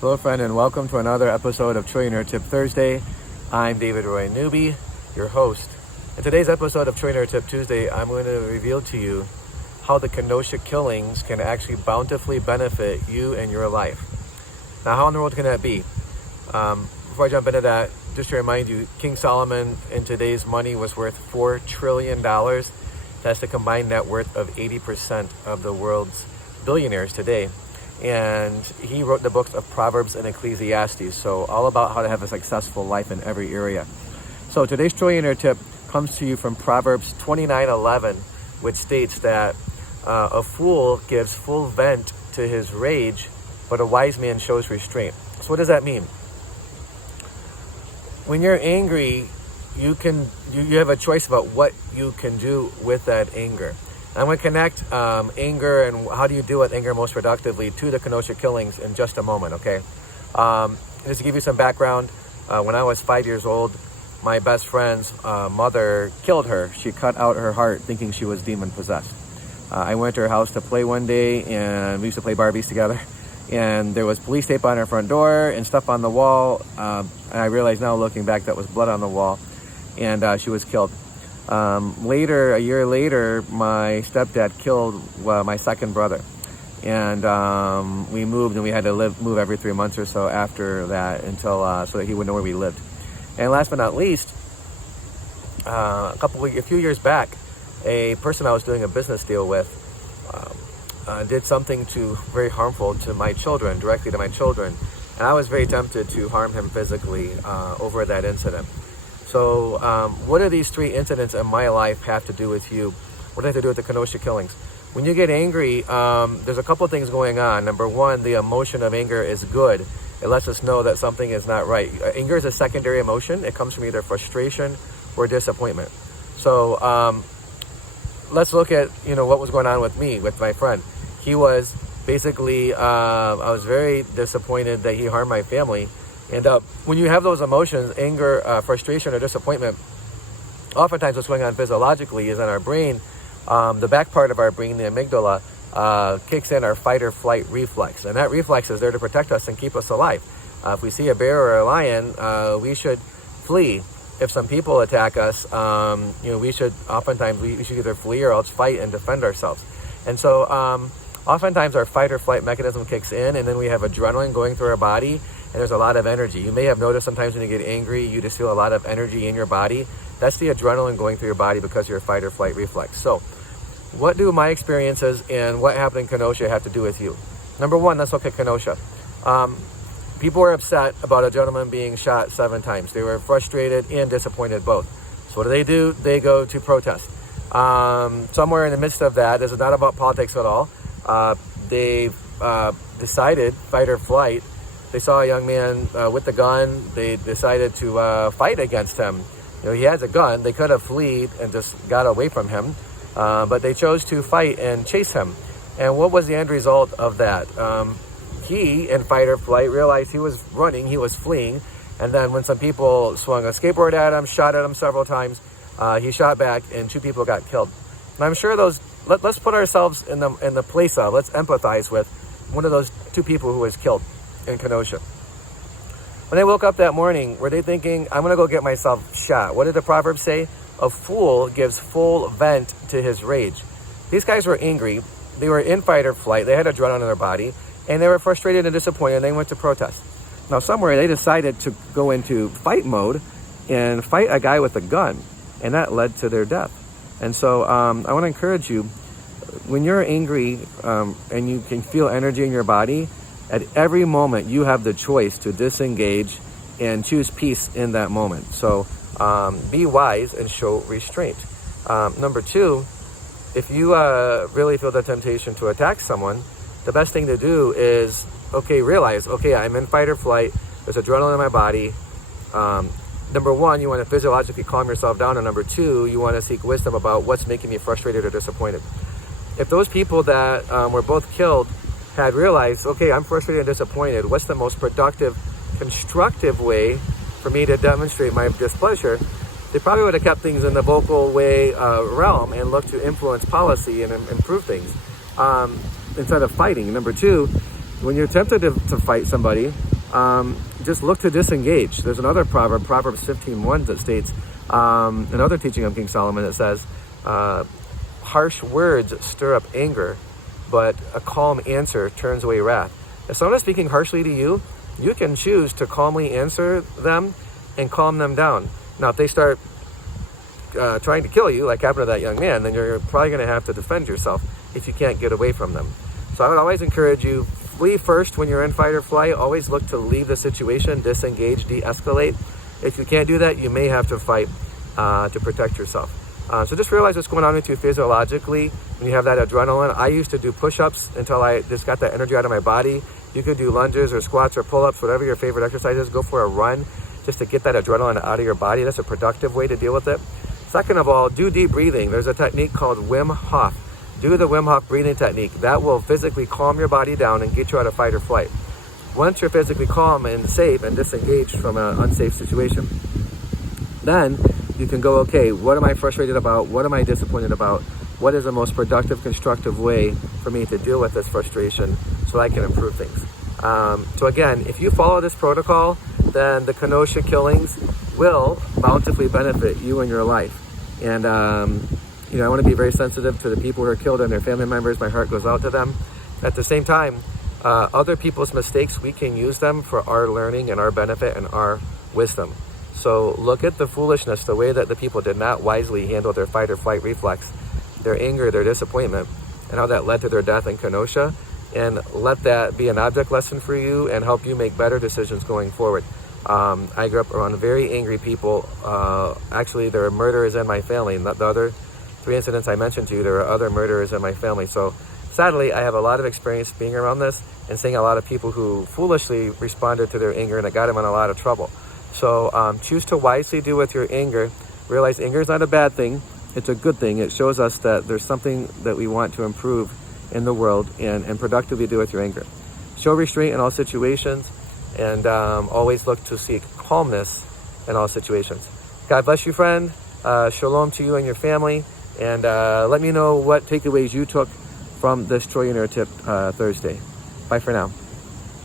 Hello, friend, and welcome to another episode of Trillionaire Tip Thursday. I'm David Roy Newby, your host. In today's episode of Trillionaire Tip Tuesday, I'm going to reveal to you how the Kenosha killings can actually bountifully benefit you and your life. Now, how in the world can that be? Before I jump into that, just to remind you, King Solomon in today's money was worth $4 trillion. That's the combined net worth of 80% of the world's billionaires today. And he wrote the books of Proverbs and Ecclesiastes, so all about how to have a successful life in every area. So today's Trillionaire Tip comes to you from Proverbs 29:11, which states that a fool gives full vent to his rage, but a wise man shows restraint. So what does that mean? When you're angry, you have a choice about what you can do with that anger. I'm going to connect anger and how do you deal with anger most productively to the Kenosha killings in just a moment, okay? Just to give you some background, when I was 5 years old, my best friend's mother killed her. She cut out her heart thinking she was demon-possessed. I went to her house to play one day, and we used to play Barbies together. And there was police tape on her front door and stuff on the wall. And I realized now, looking back, that was blood on the wall. And she was killed. A year later, my stepdad killed my second brother, and we moved, and we had to move every 3 months or so after that until so that he would know where we lived. And last but not least, a few years back, a person I was doing a business deal with did something very harmful to my children, directly to my children, and I was very tempted to harm him physically over that incident. So what do these three incidents in my life have to do with you? What do they have to do with the Kenosha killings? When you get angry, there's a couple things going on. Number one, the emotion of anger is good. It lets us know that something is not right. Anger is a secondary emotion. It comes from either frustration or disappointment. So let's look at what was going on with me, with my friend. He was basically, I was very disappointed that he harmed my family. And when you have those emotions, anger, frustration, or disappointment, oftentimes what's going on physiologically is in our brain, the back part of our brain, the amygdala, kicks in our fight or flight reflex. And that reflex is there to protect us and keep us alive. If we see a bear or a lion, we should flee. If some people attack us, we should either flee or else fight and defend ourselves. And so oftentimes our fight or flight mechanism kicks in, and then we have adrenaline going through our body. And there's a lot of energy. You may have noticed sometimes when you get angry, you just feel a lot of energy in your body. That's the adrenaline going through your body because of your fight or flight reflex. So what do my experiences and what happened in Kenosha have to do with you? Number one, let's look at Kenosha. People were upset about a gentleman being shot 7 times. They were frustrated and disappointed both. So what do? They go to protest. Somewhere in the midst of that, this is not about politics at all. They decided, fight or flight. They saw a young man with a gun. They decided to fight against him. He has a gun. They could have fled and just got away from him, but they chose to fight and chase him. And what was the end result of that? He, in fight or flight, realized he was running, he was fleeing, and then when some people swung a skateboard at him, shot at him several times, he shot back, and 2 people got killed. And I'm sure let's put ourselves in the place of, let's empathize with one of those 2 people who was killed in Kenosha. When they woke up that morning, were they thinking, I'm going to go get myself shot? What did the Proverbs say? A fool gives full vent to his rage. These guys were angry. They were in fight or flight. They had adrenaline in their body, and they were frustrated and disappointed, and they went to protest. Now, somewhere they decided to go into fight mode and fight a guy with a gun, and that led to their death. And so I want to encourage you, when you're angry and you can feel energy in your body, at every moment, you have the choice to disengage and choose peace in that moment. So be wise and show restraint. Number 2, if you really feel the temptation to attack someone, the best thing to do is, realize, I'm in fight or flight. There's adrenaline in my body. Number 1, you want to physiologically calm yourself down. And number 2, you want to seek wisdom about what's making me frustrated or disappointed. If those people that were both killed had realized, I'm frustrated and disappointed, what's the most productive, constructive way for me to demonstrate my displeasure? They probably would have kept things in the vocal way realm and looked to influence policy and improve things instead of fighting. Number 2, when you're tempted to fight somebody, just look to disengage. There's another proverb, Proverbs 15:1, that states, another teaching of King Solomon, that says, harsh words stir up anger, but a calm answer turns away wrath. If someone is speaking harshly to you, you can choose to calmly answer them and calm them down. Now, if they start trying to kill you, like happened to that young man, then you're probably going to have to defend yourself if you can't get away from them. So I would always encourage you, flee first when you're in fight or flight. Always look to leave the situation, disengage, de-escalate. If you can't do that, you may have to fight to protect yourself. So just realize what's going on with you physiologically when you have that adrenaline. I used to do push-ups until I just got that energy out of my body. You could do lunges or squats or pull-ups, whatever your favorite exercise is. Go for a run just to get that adrenaline out of your body. That's a productive way to deal with it. Second of all, do deep breathing. There's a technique called Wim Hof. Do the Wim Hof breathing technique. That will physically calm your body down and get you out of fight or flight. Once you're physically calm and safe and disengaged from an unsafe situation, then you can go, okay, what am I frustrated about? What am I disappointed about? What is the most productive, constructive way for me to deal with this frustration so I can improve things? So again, if you follow this protocol, then the Kenosha killings will bountifully benefit you and your life. And I want to be very sensitive to the people who are killed and their family members. My heart goes out to them. At the same time, other people's mistakes, we can use them for our learning and our benefit and our wisdom. So look at the foolishness, the way that the people did not wisely handle their fight or flight reflex, their anger, their disappointment, and how that led to their death in Kenosha. And let that be an object lesson for you and help you make better decisions going forward. I grew up around very angry people. Actually, there are murderers in my family. And the other 3 incidents I mentioned to you, there are other murderers in my family. So sadly, I have a lot of experience being around this and seeing a lot of people who foolishly responded to their anger, and it got them in a lot of trouble. So choose to wisely deal with your anger. Realize anger is not a bad thing. It's a good thing. It shows us that there's something that we want to improve in the world, and productively deal with your anger. Show restraint in all situations, and always look to seek calmness in all situations. God bless you, friend. Shalom to you and your family. And let me know what takeaways you took from this Trillionaire Tip Thursday. Bye for now.